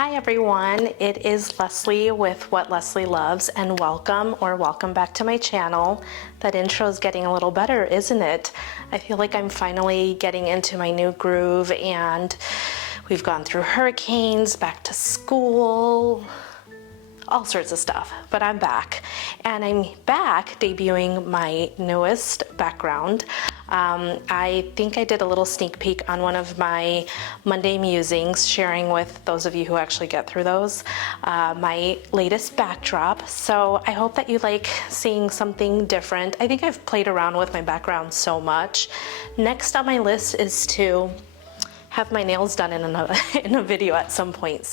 Hi everyone, it is Leslye with What Leslye Loves, and welcome back to my channel. That intro is getting a little better, isn't it? I feel like I'm finally getting into my new groove, and we've gone through hurricanes, back to school, all sorts of stuff, but I'm back. And I'm back debuting my newest background. I think I did a little sneak peek on one of my Monday musings, sharing with those of you who actually get through those, my latest backdrop. So I hope that you like seeing something different. I think I've played around with my background so much. Next on my list is to have my nails done in a video at some point.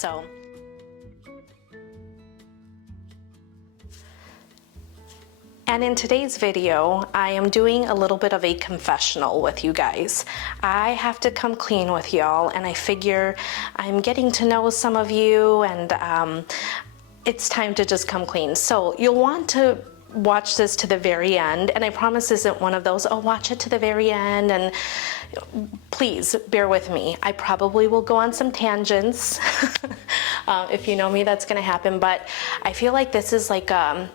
And in today's video, I am doing a little bit of a confessional with you guys. I have to come clean with y'all, and I figure I'm getting to know some of you, and it's time to just come clean. So you'll want to watch this to the very end, and I promise this isn't one of those, oh, watch it to the very end, and please bear with me. I probably will go on some tangents. If you know me, that's gonna happen, but I feel like this is like a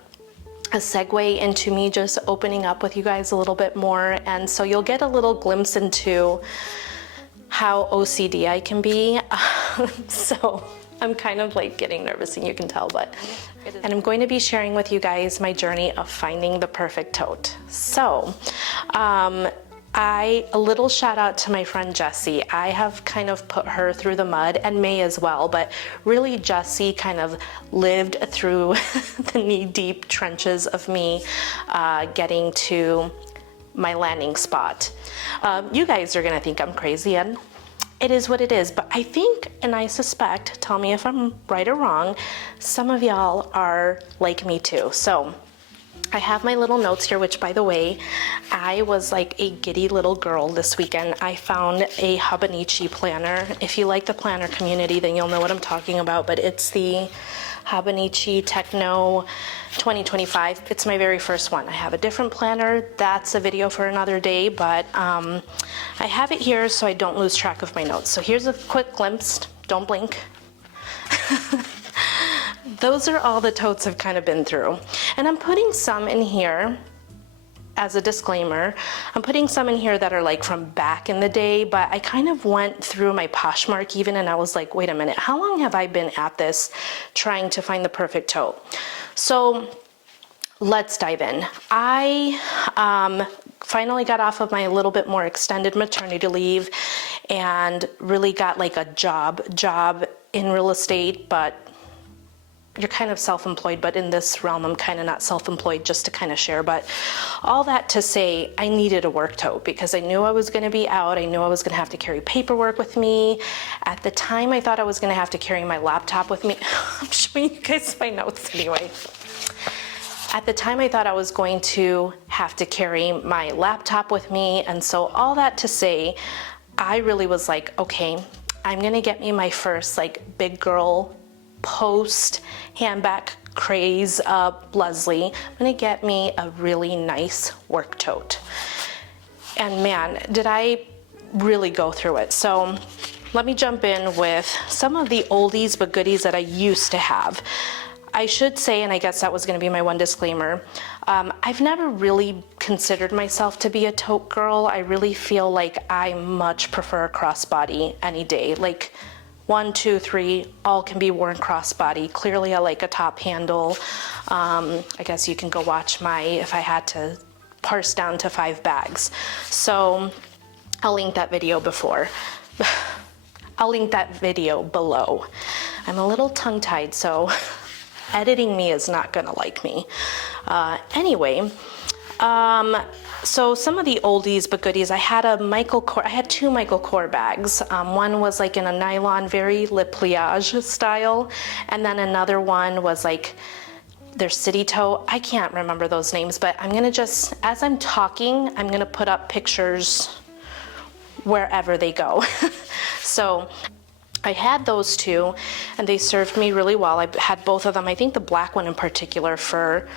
segue into me just opening up with you guys a little bit more, and so you'll get a little glimpse into how OCD I can be. So I'm kind of like getting nervous, and you can tell, and I'm going to be sharing with you guys my journey of finding the perfect tote. So a little shout out to my friend Jessie. I have kind of put her through the mud, and May as well, but really Jessie kind of lived through the knee-deep trenches of me getting to my landing spot. You guys are gonna think I'm crazy, and it is what it is, but I think, and I suspect, tell me if I'm right or wrong, some of y'all are like me too. So I have my little notes here, which, by the way, I was like a giddy little girl this weekend. I found a hubby planner. If you like the planner community, then you'll know what I'm talking about, but it's the hubby Techno 2025. It's my very first one. I have a different planner. That's a video for another day, but I have it here so I don't lose track of my notes. So here's a quick glimpse. Don't blink. Those are all the totes I've kind of been through. And I'm putting some in here as a disclaimer. I'm putting some in here that are like from back in the day, but I kind of went through my Poshmark even, and I was like, wait a minute, how long have I been at this trying to find the perfect tote? So let's dive in. I finally got off of my little bit more extended maternity leave and really got like a job in real estate, but you're kind of self-employed, but in this realm, I'm kind of not self-employed, just to kind of share. But all that to say, I needed a work tote because I knew I was going to be out. I knew I was going to have to carry paperwork with me. At the time, I thought I was going to have to carry my laptop with me. I'm showing you guys my notes anyway. At the time, I thought I was going to have to carry my laptop with me. And so all that to say, I really was like, okay, I'm going to get me my first like big girl post handbag craze Leslye. I'm gonna get me a really nice work tote. And man, did I really go through it. So let me jump in with some of the oldies but goodies that I used to have. I should say, and I guess that was gonna be my one disclaimer, I've never really considered myself to be a tote girl. I really feel like I much prefer a crossbody any day. Like 1, 2, 3, all can be worn crossbody. Clearly I like a top handle. I guess you can go watch if I had to parse down to 5 bags. So I'll link that video I'll link that video below. I'm a little tongue-tied, so editing me is not gonna like me. Anyway, so some of the oldies but goodies, I had two Michael Kors bags. One was like in a nylon, very Le Pliage style, and then another one was like their city toe. I can't remember those names, but I'm gonna just, as I'm talking, I'm gonna put up pictures wherever they go. So I had those two, and they served me really well. I had both of them. I think the black one in particular for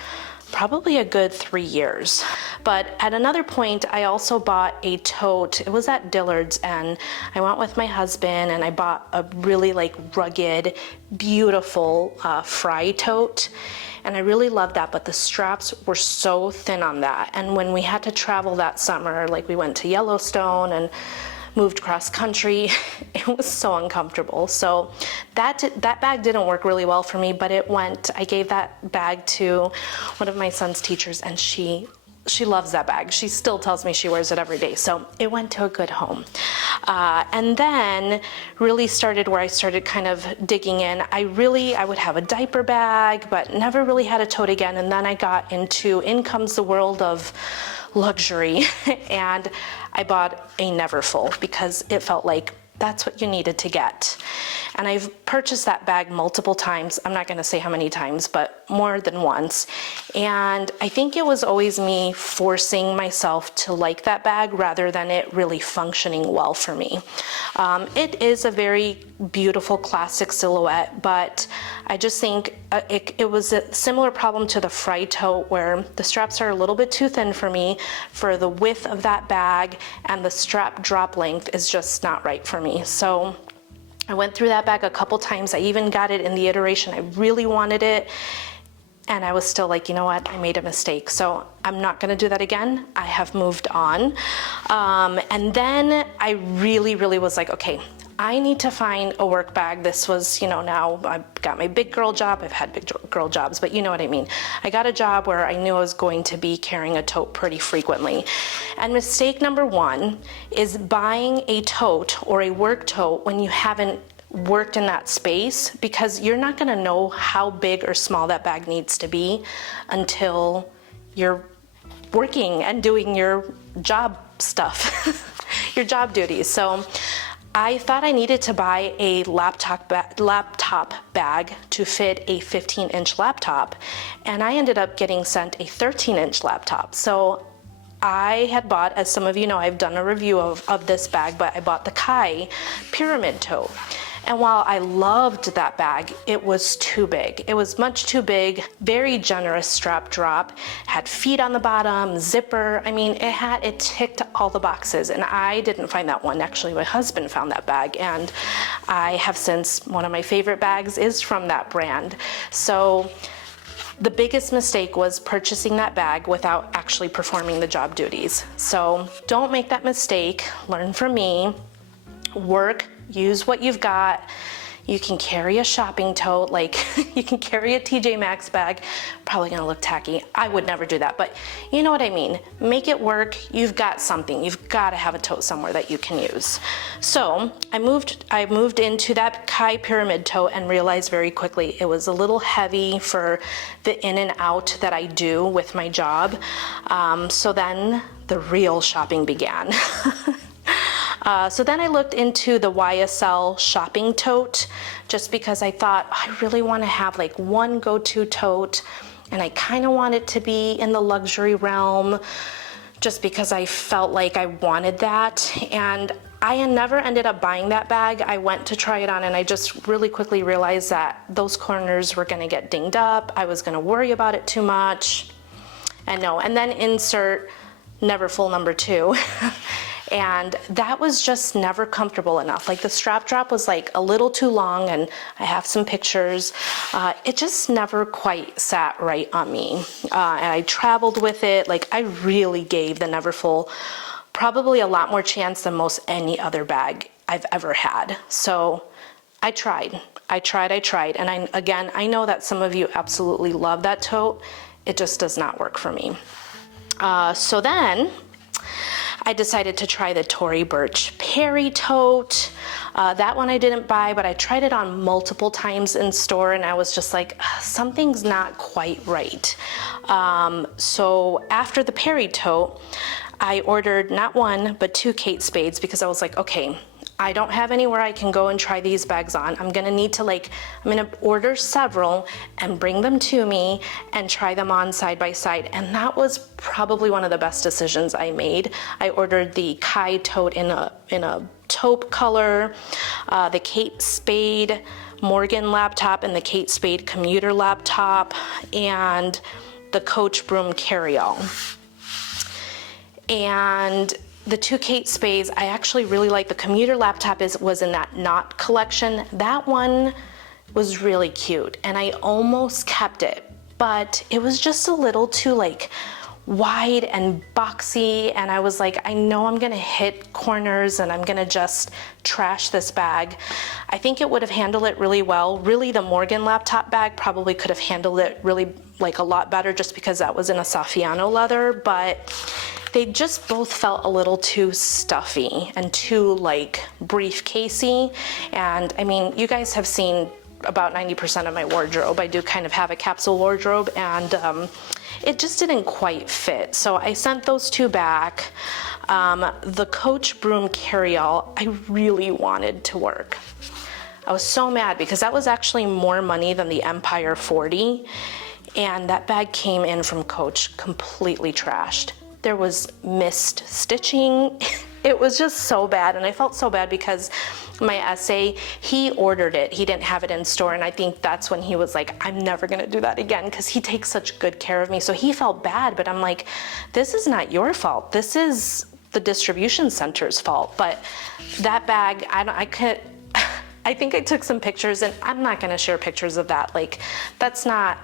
probably a good 3 years. But at another point, I also bought a tote. It was at Dillard's, and I went with my husband, and I bought a really like rugged, beautiful fry tote. And I really loved that, but the straps were so thin on that. And when we had to travel that summer, like we went to Yellowstone and moved cross country, it was so uncomfortable. So that bag didn't work really well for me, but I gave that bag to one of my son's teachers, and she loves that bag. She still tells me she wears it every day. So it went to a good home. And then really started where I started kind of digging in. I would have a diaper bag, but never really had a tote again. And then I got into In Comes the World of Luxury, and I bought a Neverfull because it felt like that's what you needed to get. And I've purchased that bag multiple times. I'm not gonna say how many times, but more than once. And I think it was always me forcing myself to like that bag rather than it really functioning well for me. It is a very beautiful classic silhouette, but I just think it was a similar problem to the fry tote, where the straps are a little bit too thin for me for the width of that bag, and the strap drop length is just not right for me. So I went through that bag a couple times. I even got it in the iteration I really wanted it, and I was still like, you know what, I made a mistake. So I'm not gonna do that again. I have moved on. And then I really was like, okay, I need to find a work bag. This was, now I've got my big girl job. I've had big girl jobs, but you know what I mean. I got a job where I knew I was going to be carrying a tote pretty frequently. And mistake number one is buying a tote or a work tote when you haven't worked in that space, because you're not gonna know how big or small that bag needs to be until you're working and doing your job stuff, your job duties. So I thought I needed to buy a laptop bag to fit a 15-inch laptop, and I ended up getting sent a 13-inch laptop. So I had bought, as some of you know, I've done a review of this bag, but I bought the Kai Pyramid Tote. And while I loved that bag, it was too big. It was much too big, very generous strap drop, had feet on the bottom, zipper. I mean, it ticked all the boxes, and I didn't find that one. Actually, my husband found that bag, and I have since, one of my favorite bags is from that brand. So the biggest mistake was purchasing that bag without actually performing the job duties. So don't make that mistake. Learn from me. Work. Use what you've got. You can carry a shopping tote, like you can carry a TJ Maxx bag. Probably gonna look tacky. I would never do that, but you know what I mean. Make it work. You've got something. You've got to have a tote somewhere that you can use. So I moved into that Kai Pyramid Tote and realized very quickly it was a little heavy for the in and out that I do with my job. So then the real shopping began. So then I looked into the YSL shopping tote, just because I thought I really want to have like one go-to tote, and I kind of want it to be in the luxury realm, just because I felt like I wanted that. And I never ended up buying that bag. I went to try it on, and I just really quickly realized that those corners were going to get dinged up. I was going to worry about it too much. And then insert Neverfull number 2. And that was just never comfortable enough. Like the strap drop was like a little too long, and I have some pictures. It just never quite sat right on me. And I traveled with it. Like I really gave the Neverfull probably a lot more chance than most any other bag I've ever had. So I tried. And I know that some of you absolutely love that tote. It just does not work for me. So then I decided to try the Tory Burch Perry tote. That one I didn't buy, but I tried it on multiple times in store, and I was just like, something's not quite right. So after the Perry tote, I ordered not one, but 2 Kate Spades, because I was like, okay, I don't have anywhere I can go and try these bags on. I'm gonna need to I'm gonna order several and bring them to me and try them on side by side. And that was probably one of the best decisions I made. I ordered the Kai tote in a taupe color, the Kate Spade Morgan laptop, and the Kate Spade commuter laptop, and the Coach Broom Carryall. And the two Kate Spades, I actually really like. The commuter laptop was in that knot collection. That one was really cute, and I almost kept it, but it was just a little too like wide and boxy, and I was like, I know I'm gonna hit corners and I'm gonna just trash this bag. I think it would have handled it really well. Really, the Morgan laptop bag probably could have handled it really like a lot better, just because that was in a Saffiano leather, but they just both felt a little too stuffy and too like briefcasey. And I mean, you guys have seen about 90% of my wardrobe. I do kind of have a capsule wardrobe, and it just didn't quite fit. So I sent those two back. The Coach Broom Carryall, I really wanted to work. I was so mad because that was actually more money than the Empire 40, and that bag came in from Coach completely trashed. There was missed stitching. It was just so bad, and I felt so bad because my essay, he ordered it. He didn't have it in store, and I think that's when he was like, I'm never gonna do that again, because he takes such good care of me. So he felt bad, but I'm like, this is not your fault. This is the distribution center's fault. But that bag, I think I took some pictures, and I'm not gonna share pictures of that. Like, that's not,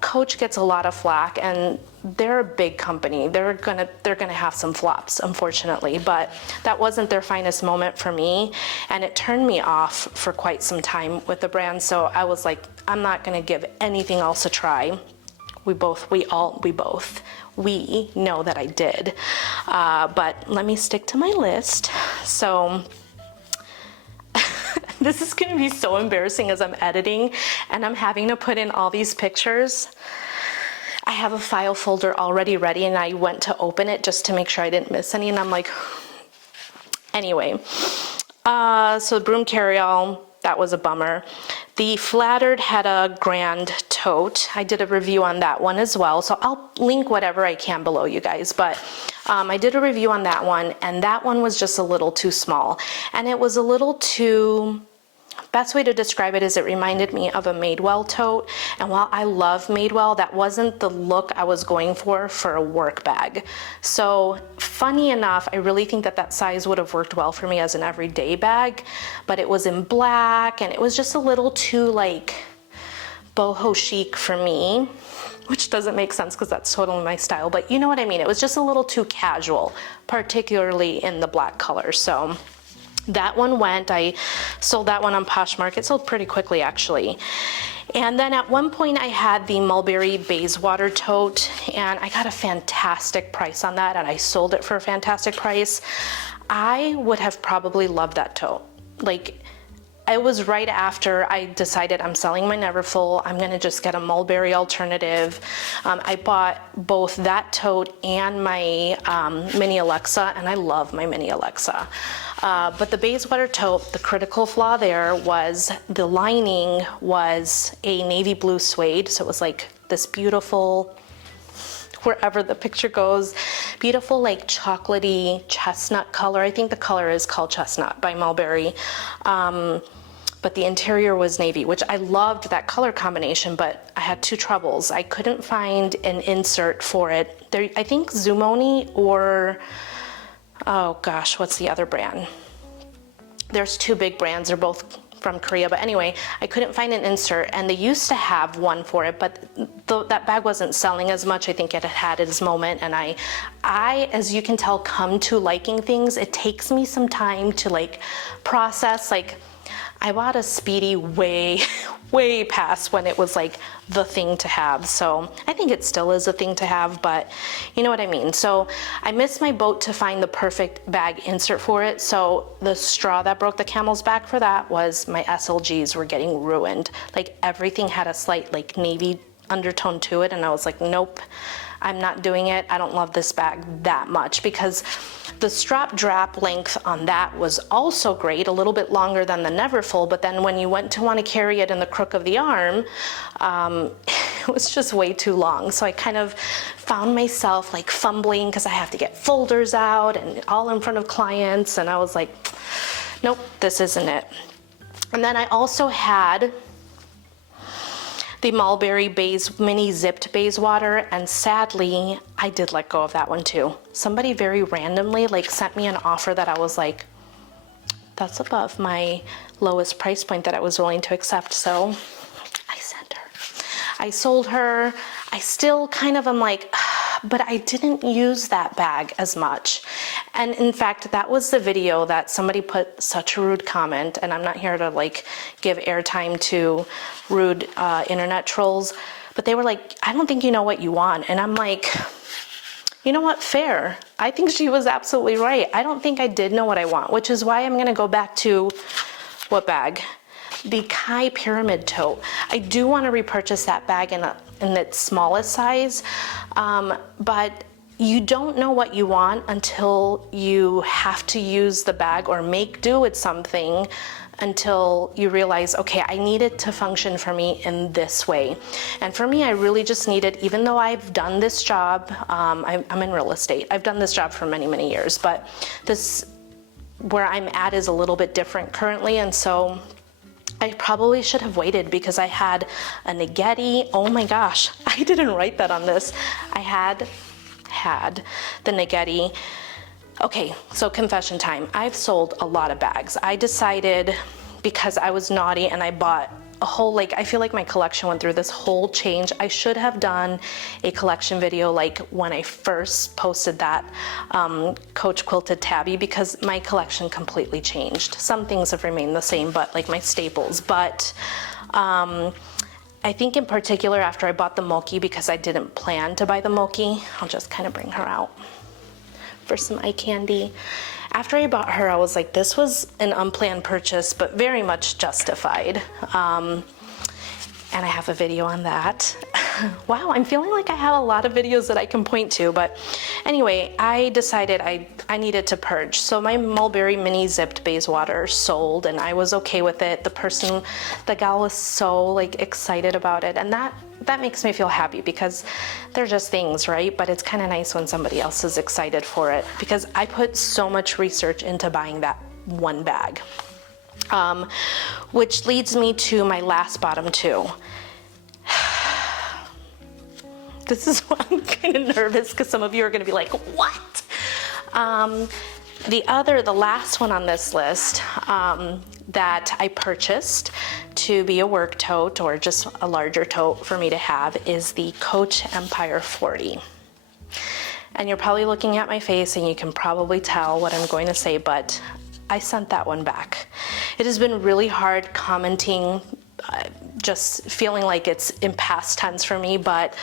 Coach gets a lot of flack, and they're a big company. They're gonna have some flops, unfortunately, but that wasn't their finest moment for me, and it turned me off for quite some time with the brand. So I was like, I'm not gonna give anything else a try. We know that I did, but let me stick to my list. So this is gonna be so embarrassing as I'm editing and I'm having to put in all these pictures. I have a file folder already ready, and I went to open it just to make sure I didn't miss any, and I'm like, anyway. So the Broom Carryall, that was a bummer. The Flattered had a grand tote. I did a review on that one as well, so I'll link whatever I can below, you guys, but I did a review on that one, and that one was just a little too small, and it was a little too, best way to describe it is it reminded me of a Madewell tote, and while I love Madewell, that wasn't the look I was going for a work bag. So funny enough, I really think that size would have worked well for me as an everyday bag, but it was in black, and it was just a little too like boho chic for me, which doesn't make sense because that's totally my style, but you know what I mean. It was just a little too casual, particularly in the black color. So that one went. I sold that one on Poshmark. It sold pretty quickly, actually. And then at one point I had the Mulberry Bayswater tote, and I got a fantastic price on that, and I sold it for a fantastic price. I would have probably loved that tote. Like, it was right after I decided I'm selling my Neverfull. I'm gonna just get a Mulberry alternative. I bought both that tote and my mini Alexa, and I love my mini Alexa. But the Bayswater tote, the critical flaw there was the lining was a navy blue suede, so it was like this beautiful, wherever the picture goes, beautiful like chocolatey chestnut color. I think the color is called Chestnut by Mulberry. But the interior was navy, which I loved that color combination, but I had two troubles. I couldn't find an insert for it. There, I think Zumoni or, oh gosh, what's the other brand? There's two big brands, they're both from Korea, but anyway, I couldn't find an insert, and they used to have one for it, but that bag wasn't selling as much. I think it had its moment, and I, as you can tell, come to liking things. It takes me some time to like process. Like, I bought a Speedy way past when it was like the thing to have. So I think it still is a thing to have, but you know what I mean. So I missed my boat to find the perfect bag insert for it. So the straw that broke the camel's back for that was my SLGs were getting ruined. Like, everything had a slight like navy undertone to it, and I was like, nope, I'm not doing it. I don't love this bag that much, because the strap drap length on that was also great, a little bit longer than the Neverfull, but then when you went to want to carry it in the crook of the arm, it was just way too long. So I kind of found myself like fumbling because I have to get folders out and all in front of clients, and I was like, nope, this isn't it. And then I also had the mulberry baize, mini zipped baize water, and sadly, I did let go of that one too. Somebody very randomly like sent me an offer that I was like, that's above my lowest price point that I was willing to accept, so I sent her. I sold her. I still kind of am like, but I didn't use that bag as much. And in fact, that was the video that somebody put such a rude comment, and I'm not here to like give airtime to rude internet trolls, but they were like, I don't think you know what you want. And I'm like, you know what, fair. I think she was absolutely right. I don't think I did know what I want, which is why I'm gonna go back to what bag? The Kai Pyramid Tote. I do want to repurchase that bag in its smallest size, but you don't know what you want until you have to use the bag or make do with something until you realize, okay, I need it to function for me in this way. And for me, I really just need it, even though I've done this job, I'm in real estate. I've done this job for many, many years, but this, where I'm at is a little bit different currently, and so I probably should have waited because I had a Naghetti. Oh my gosh, I didn't write that on this. I had the Naghetti. Okay, so confession time. I've sold a lot of bags. I decided, because I was naughty and I bought a whole, like, I feel like my collection went through this whole change. I should have done a collection video like when I first posted that Coach Quilted Tabby, because my collection completely changed. Some things have remained the same, but like my staples. But I think in particular after I bought the Moki, because I didn't plan to buy the Moki, I'll just kind of bring her out for some eye candy. After I bought her, I was like, this was an unplanned purchase, but very much justified. And I have a video on that. Wow, I'm feeling like I have a lot of videos that I can point to, but anyway, I decided I needed to purge. So my mulberry mini zipped baize water sold, and I was okay with it. The gal was so like excited about it, and that makes me feel happy because they're just things, right? But it's kind of nice when somebody else is excited for it, because I put so much research into buying that one bag. Which leads me to my last bottom two. This is why I'm kind of nervous, because some of you are going to be like, what? The last one on this list that I purchased to be a work tote, or just a larger tote for me to have, is the Coach Empire 40. And you're probably looking at my face and you can probably tell what I'm going to say, but I sent that one back. It has been really hard commenting, just feeling like it's in past tense for me, but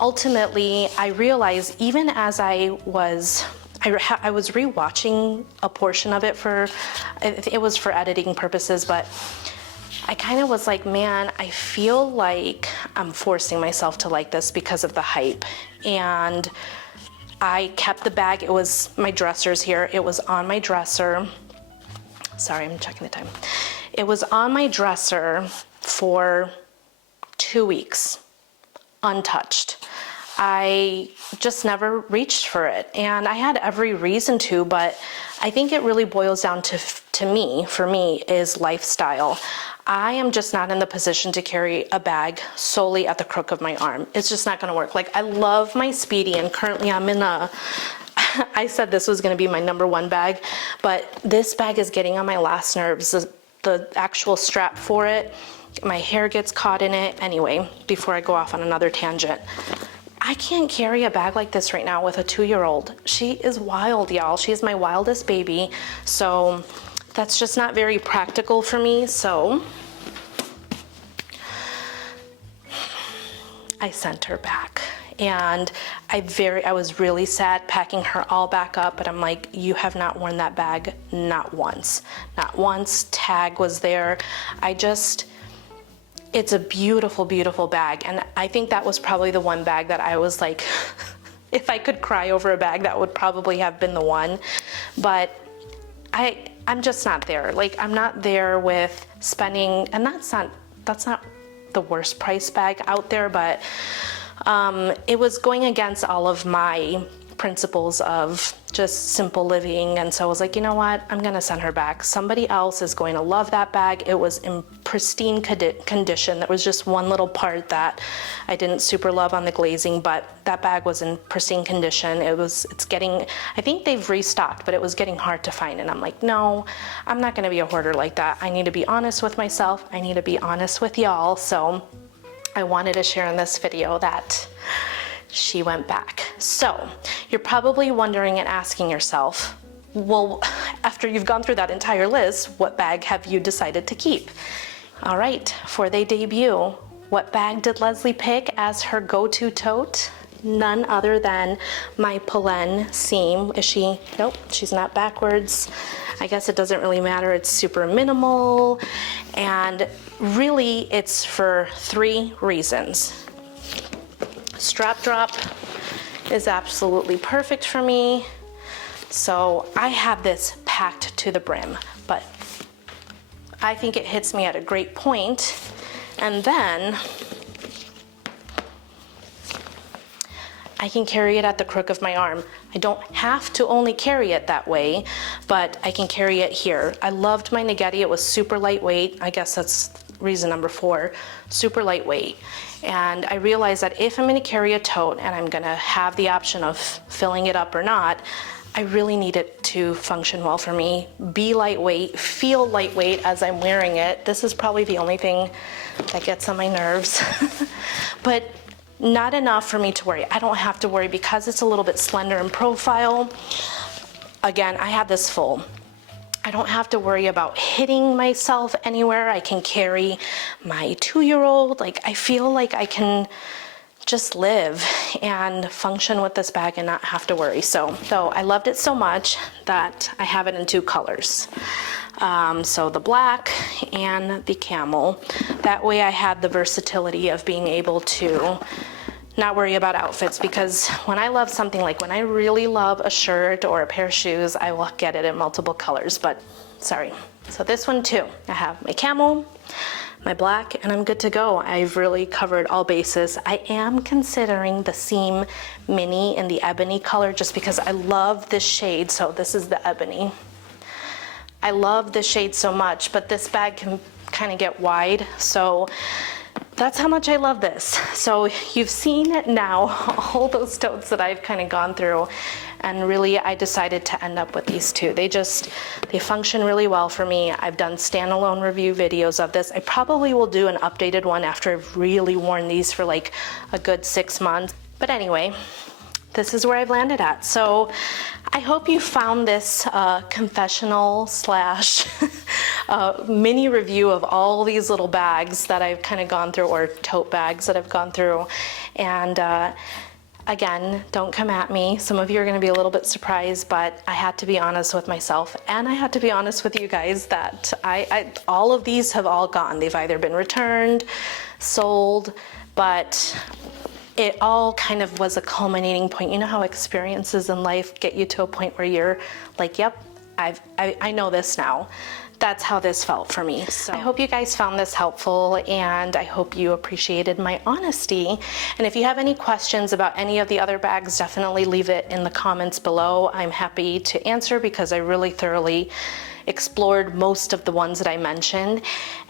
ultimately I realized, even as I was rewatching a portion of it it was for editing purposes, but I kind of was like, man, I feel like I'm forcing myself to like this because of the hype. And I kept the bag. It was my dresser's here. It was on my dresser. Sorry, I'm checking the time. It was on my dresser for 2 weeks, untouched. I just never reached for it, and I had every reason to, but I think it really boils down to me, for me, is lifestyle. I am just not in the position to carry a bag solely at the crook of my arm. It's just not gonna work. Like, I love my Spade, and currently I'm in I said this was gonna be my #1 bag, but this bag is getting on my last nerves. The actual strap for it, my hair gets caught in it. Anyway, before I go off on another tangent, I can't carry a bag like this right now with a 2-year-old. She is wild, y'all. She is my wildest baby. So that's just not very practical for me. So I sent her back. And I was really sad packing her all back up, but I'm like, you have not worn that bag, not once. Not once. Tag was there. It's a beautiful, beautiful bag. And I think that was probably the one bag that I was like, if I could cry over a bag, that would probably have been the one. But I'm just not there. Like, I'm not there with spending, and that's not the worst price bag out there, but it was going against all of my principles of just simple living. And so I was like, you know what, I'm gonna send her back. Somebody else is going to love that bag. It was in pristine condition. There was just one little part that I didn't super love on the glazing, but that bag was in pristine condition. It's getting, I think they've restocked, but it was getting hard to find. And I'm like, no, I'm not gonna be a hoarder like that. I need to be honest with myself. I need to be honest with y'all. So I wanted to share in this video that she went back. So you're probably wondering and asking yourself, well, after you've gone through that entire list, what bag have you decided to keep? All right, for the debut, what bag did Leslye pick as her go-to tote? None other than my Polene seam. Is she? Nope, she's not backwards. I guess it doesn't really matter. It's super minimal. And really, it's for 3 reasons. Strap drop is absolutely perfect for me. So I have this packed to the brim, but I think it hits me at a great point. And then I can carry it at the crook of my arm. I don't have to only carry it that way, but I can carry it here. I loved my Naghetti. It was super lightweight. I guess that's reason number 4, super lightweight. And I realized that if I'm gonna carry a tote and I'm gonna have the option of filling it up or not, I really need it to function well for me, be lightweight, feel lightweight as I'm wearing it. This is probably the only thing that gets on my nerves, but not enough for me to worry. I don't have to worry because it's a little bit slender in profile. Again, I have this full. I don't have to worry about hitting myself anywhere. I can carry my 2-year-old. Like, I feel like I can just live and function with this bag and not have to worry. So I loved it so much that I have it in 2 colors. So the black and the camel. That way I had the versatility of being able to not worry about outfits, because when I love something, like when I really love a shirt or a pair of shoes, I will get it in multiple colors, but sorry. So this one too, I have my camel, my black, and I'm good to go. I've really covered all bases. I am considering the seam mini in the ebony color just because I love this shade. So this is the ebony. I love this shade so much, but this bag can kind of get wide. So that's how much I love this. So you've seen it now, all those totes that I've kind of gone through, and really I decided to end up with these 2. They function really well for me. I've done standalone review videos of this. I probably will do an updated one after I've really worn these for like a good 6 months. But anyway, this is where I've landed at. So I hope you found this confessional slash mini review of all these little bags that I've kind of gone through, or tote bags that I've gone through. And again, don't come at me. Some of you are going to be a little bit surprised, but I had to be honest with myself, and I had to be honest with you guys that all of these have all gone. They've either been returned, sold, but it all kind of was a culminating point. You know how experiences in life get you to a point where you're like, yep, I know this now. That's how this felt for me. So I hope you guys found this helpful, and I hope you appreciated my honesty. And if you have any questions about any of the other bags, definitely leave it in the comments below. I'm happy to answer because I really thoroughly explored most of the ones that I mentioned.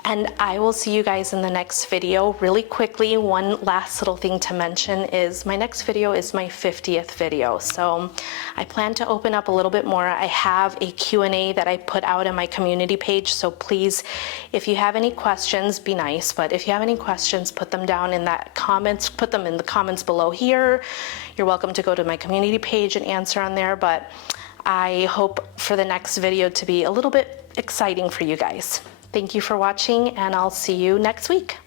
And I will see you guys in the next video. Really quickly, one last little thing to mention is my next video is my 50th video. So I plan to open up a little bit more. I have a Q&A that I put out on my community page. So please, if you have any questions, be nice. But if you have any questions, put them down in that comments, put them in the comments below here. You're welcome to go to my community page and answer on there. But I hope for the next video to be a little bit exciting for you guys. Thank you for watching, and I'll see you next week.